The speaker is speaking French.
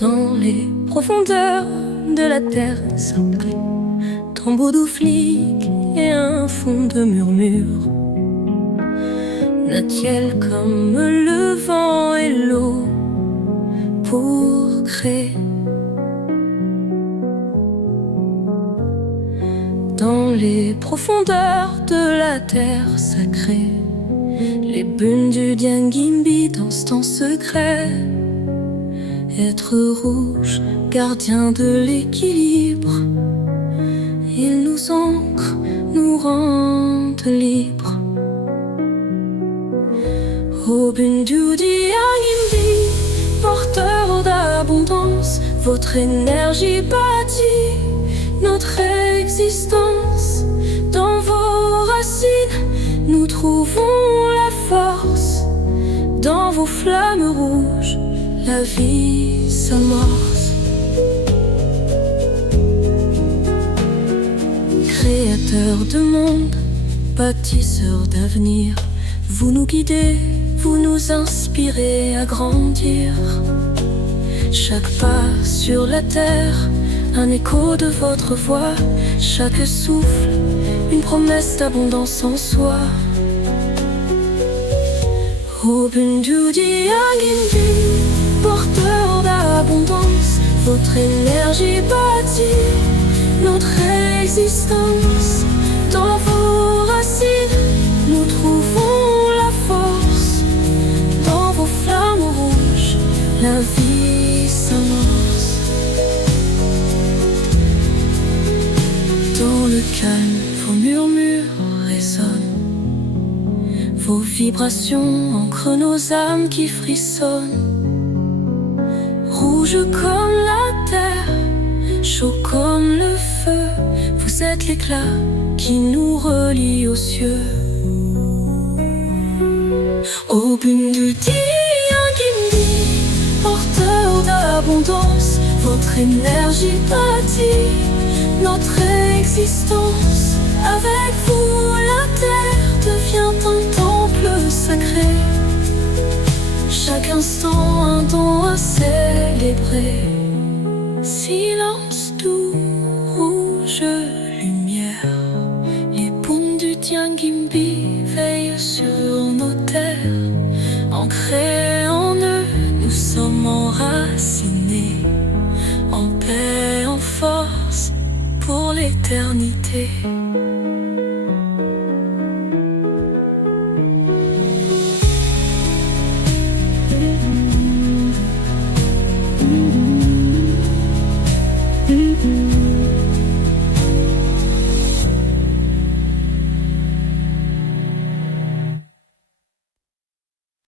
Dans les profondeurs de la terre sacrée, tombeau d'ouflique et un fond de murmure, naturel comme le vent et l'eau pour créer. Dans les profondeurs de la terre sacrée, les bunes du Diangimbi dansent en secret. Être rouge, gardien de l'équilibre, il nous ancre, nous rend libres. Au bunes du Diangimbi, porteur d'abondance, votre énergie bâtit notre existence. Dans vos racines, nous trouvons la force. Dans vos flammes rouges, la vie s'amorce. Créateur de monde, bâtisseur d'avenir, vous nous guidez, vous nous inspirez à grandir. Chaque pas sur la terre, un écho de votre voix. Chaque souffle, une promesse d'abondance en soi. Au bunes du Diangimbi, porteur d'abondance, votre énergie bâtit notre existence. Dans vos racines, nous trouvons la force. Dans vos flammes rouges, la vie s'amorce. Dans le calme, vos murmures résonnent. Vos vibrations ancrent nos âmes qui frissonnent. Rouge comme la terre, chaud comme le feu, vous êtes l'éclat qui nous relie aux cieux. Au bunes du Diangimbi, porteur d'abondance, votre énergie bâtit notre existence. Avec vous, la terre devient un temple sacré. Chaque instant, un don à célébrer. Silence doux, rouge lumière. Les bunes du Diangimbi veillent sur nos terres. Ancrés en eux, nous sommes enracinés. En paix, en force, pour l'éternité.